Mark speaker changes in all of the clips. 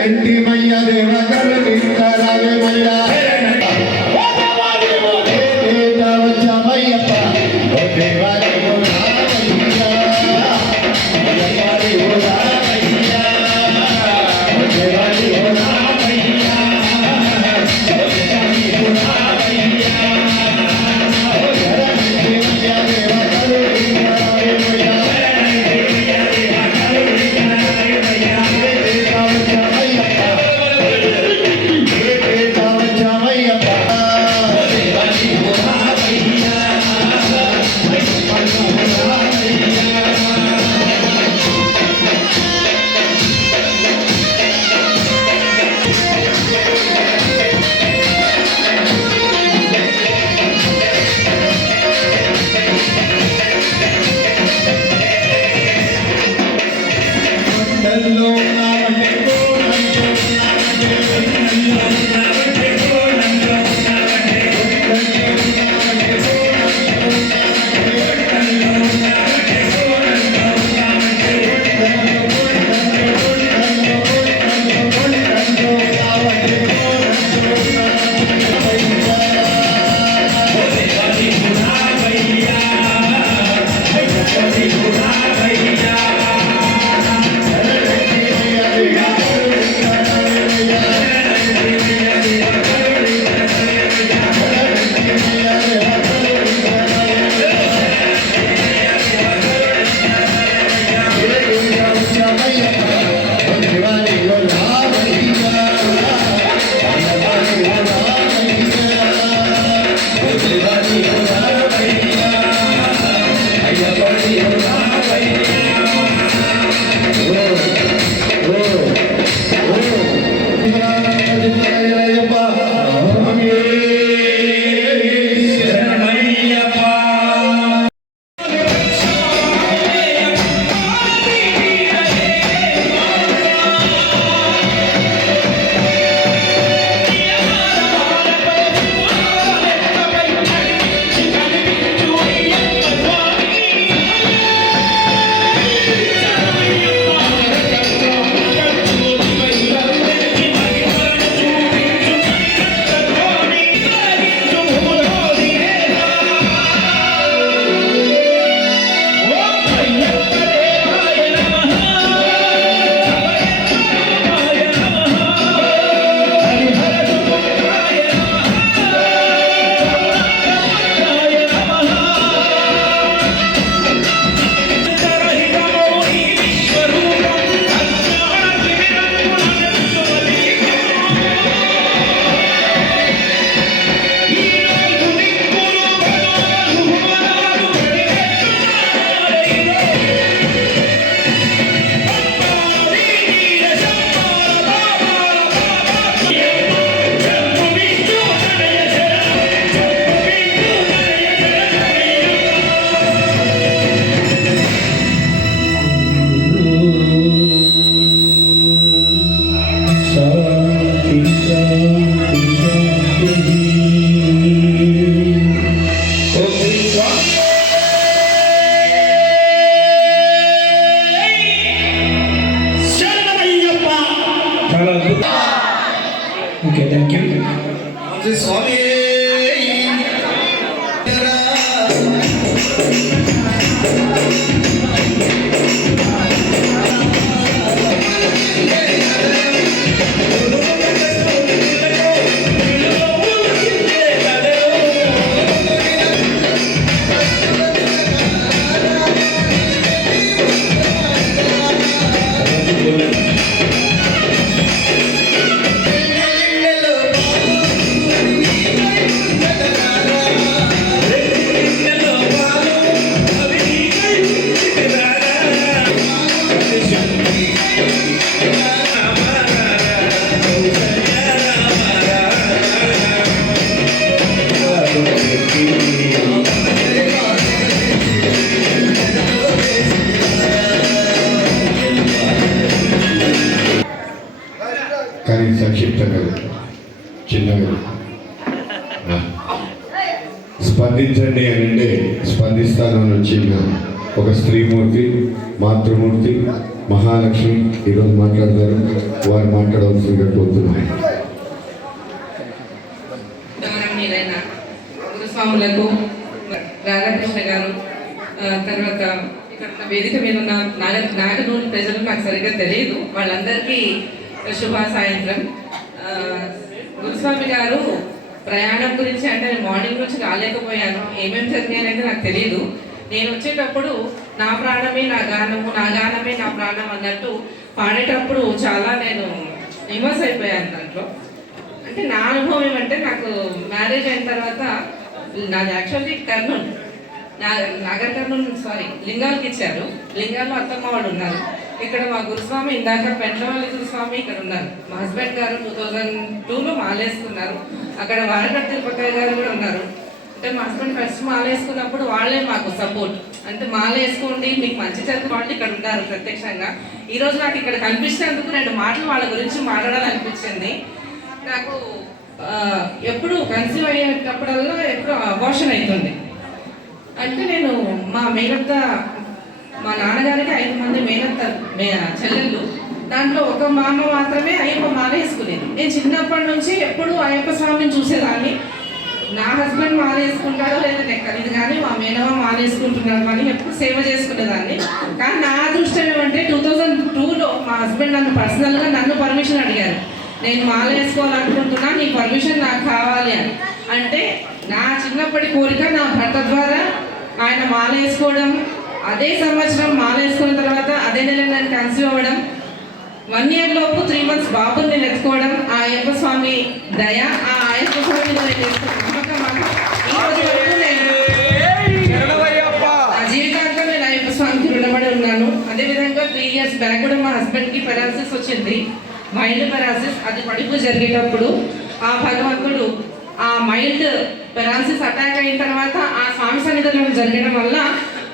Speaker 1: ninety మాట్లాడవలసిందిగా కోరుతున్నాను
Speaker 2: గురుస్వాములకు రాధాకృష్ణ గారు తర్వాత ఇక్కడ వేదిక మీద ఉన్న నాగ నాగనూరు ప్రజలు నాకు సరిగ్గా తెలియదు. వాళ్ళందరికీ శుభ సాయంత్రం గురుస్వామి గారు ప్రయాణం గురించి అంటే నేను మార్నింగ్ నుంచి రాలేకపోయాను. ఏమేమి జరిగాయనేది నాకు తెలియదు నేను వచ్చేటప్పుడు నా ప్రాణమే నా గానము నా గానమే నా ప్రాణం అన్నట్టు పాడేటప్పుడు చాలా నేను ఇమర్స్ అయిపోయాను దాంట్లో. అంటే నా అనుభవం ఏమంటే నాకు మ్యారేజ్ అయిన తర్వాత నాది యాక్చువల్లీ కర్నూలు. నా నాగర్ కర్నూలు సారీ లింగాలకి ఇచ్చారు. లింగాల్లో అత్తమ్మ వాళ్ళు ఉన్నారు. ఇక్కడ మా గురుస్వామి ఇందాక పెండ్లవల్లి గురుస్వామి ఇక్కడ ఉన్నారు. మా హస్బెండ్ గారు టూ థౌజండ్ టూలో మాలేసుకున్నారు. అక్కడ వారకట్ తిరుపతి గారు కూడా ఉన్నారు. అంటే మా హస్బెండ్ ఫస్ట్ మాలేసుకున్నప్పుడు వాళ్ళే మాకు సపోర్ట్ అంటే మాల వేసుకోండి మీకు మంచి జరుగుతుంది వాళ్ళు ఇక్కడ ఉంటారు ప్రత్యక్షంగా. ఈ రోజు నాకు ఇక్కడ కనిపించినందుకు రెండు మాటలు వాళ్ళ గురించి మాట్లాడాలనిపించింది. నాకు ఎప్పుడు కన్సీవ్ అయ్యేటప్పుడల్లా ఎప్పుడు అబోషన్ అవుతుంది. అంటే నేను మా మేనత్త మా నాన్నగారికి ఐదు మంది మేనత్త మే చెల్లెళ్ళు. దాంట్లో ఒక మామ మాత్రమే అయ్యప్ప మాల వేసుకునేది. నేను చిన్నప్పటి నుంచి ఎప్పుడు అయ్యప్ప స్వామిని చూసేదాన్ని. నా హస్బెండ్ మాల లేదా లేదో నాకు కానీ మా మేనమ్మ మాల వేసుకుంటున్నాడు కానీ ఎప్పుడు సేవ చేసుకునేదాన్ని. కానీ నా అదృష్టం ఏమంటే టూ థౌజండ్ టూలో మా హస్బెండ్ నన్ను పర్సనల్గా నన్ను పర్మిషన్ అడిగారు. నేను మాల వేసుకోవాలనుకుంటున్నా నీ పర్మిషన్ నాకు కావాలి అని. అంటే నా చిన్నప్పటి కోరిక నా భర్త ద్వారా ఆయన మాల వేసుకోవడం అదే సంవత్సరం మాల వేసుకున్న తర్వాత అదే నెల నేను కన్సీవ్ అవ్వడం వన్ ఇయర్ లోపు త్రీ మంత్స్ బాబుని నేను ఎత్తుకోవడం ఆ అయ్యప్ప స్వామి దయ ఆ అయ్యప్ప స్వామి నేను చేసుకున్న నమ్మకం వల్ల ఈ రోజు వరకు ఉన్నాను అదేవిధంగా త్రీ ఇయర్స్ బ్యాక్ కూడా మా హస్బెండ్కి పెరాలసిస్ వచ్చింది మైల్డ్ పెరాలసిస్ అది పడుపు జరిగేటప్పుడు ఆ భగవంతుడు ఆ మైల్డ్ పెరాలసిస్ అటాక్ అయిన తర్వాత ఆ స్వామి సన్నిధిలో జరగడం వల్ల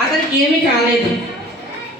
Speaker 2: అతనికి ఏమీ కాలేదు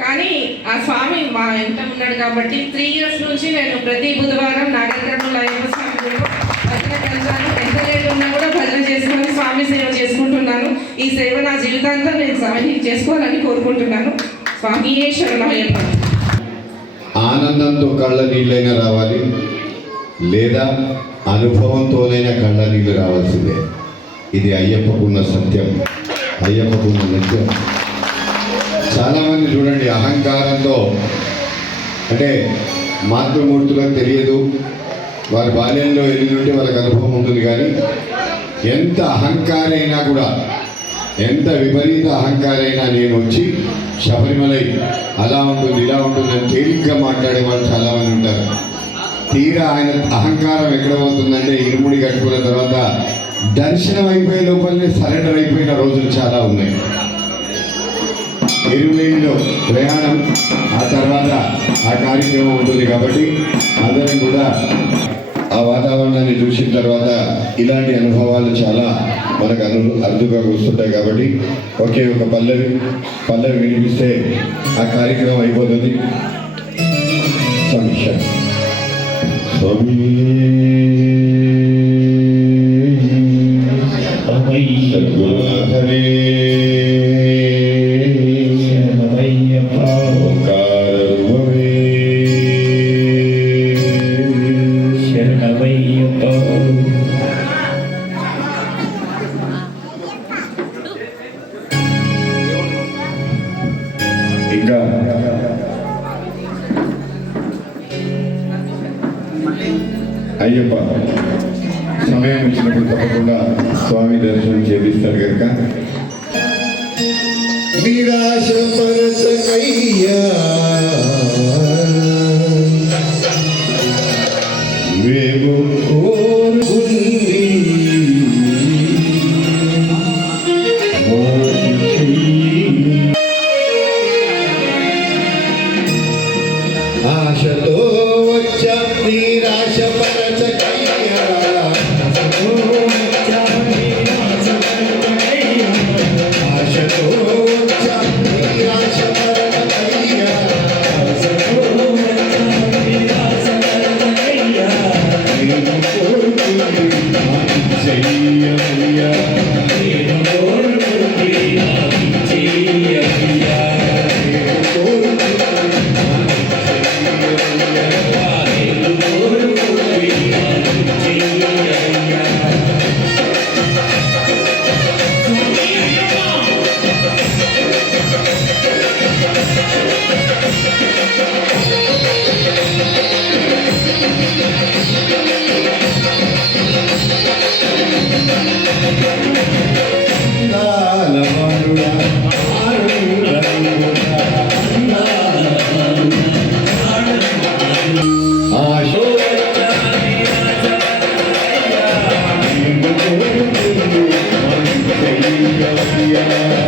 Speaker 2: కానీ ఆ స్వామి మా వెంట ఉన్నాడు కాబట్టి త్రీ ఇయర్స్ నుంచి నేను ప్రతి బుధవారం నాగరికర్ణుల అయ్యప్ప ఎంత లేట్ ఉన్నా కూడా భజన చేసుకొని స్వామి సేవ చేసుకుంటున్నాను. ఈ సేవ నా జీవితాంతం నేను స్వామిని చేసుకోవాలని కోరుకుంటున్నాను. స్వామి శరణమయ్యప్ప
Speaker 3: ఆనందంతో కళ్ళ నీళ్ళైనా రావాలి లేదా అనుభవంతోనైనా కళ్ళ నీళ్ళు రావాల్సిందే. ఇది అయ్యప్పకున్న సత్యం. అయ్యప్పకున్న నిత్యం చాలామంది చూడండి అహంకారంతో అంటే మాతృమూర్తులకు తెలియదు. వారి బాల్యంలో వెళ్ళినట్టు వాళ్ళకి అనుభవం ఉంటుంది కానీ ఎంత అహంకారైనా కూడా ఎంత విపరీత అహంకారైనా నేను వచ్చి శబరిమలై అలా ఉంటుంది ఇలా ఉంటుంది అని తేలిగ్గా మాట్లాడే వాళ్ళు చాలామంది ఉంటారు. తీరా ఆయన అహంకారం ఎక్కడ పోతుందంటే ఇరుముడి కట్టుకున్న తర్వాత దర్శనం అయిపోయే లోపలనే సరెండర్ అయిపోయిన రోజులు చాలా ఉన్నాయి. ఇరువేలిలో ప్రయాణం ఆ తర్వాత ఆ కార్యక్రమం ఉంటుంది కాబట్టి అందరం కూడా ఆ వాతావరణాన్ని చూసిన తర్వాత ఇలాంటి అనుభవాలు చాలా మనకు అను అరుదుగా వస్తుంటాయి కాబట్టి ఒకే ఒక పల్లవి పల్లవి వినిపిస్తే ఆ కార్యక్రమం అయిపోతుంది. సమీక్ష స్వామి. సమయం ఇచ్చినప్పుడు తప్పకుండా స్వామి దర్శనం చేపిస్తారు కనుక. నిరాశపరచకయ్యా. మేము yeah.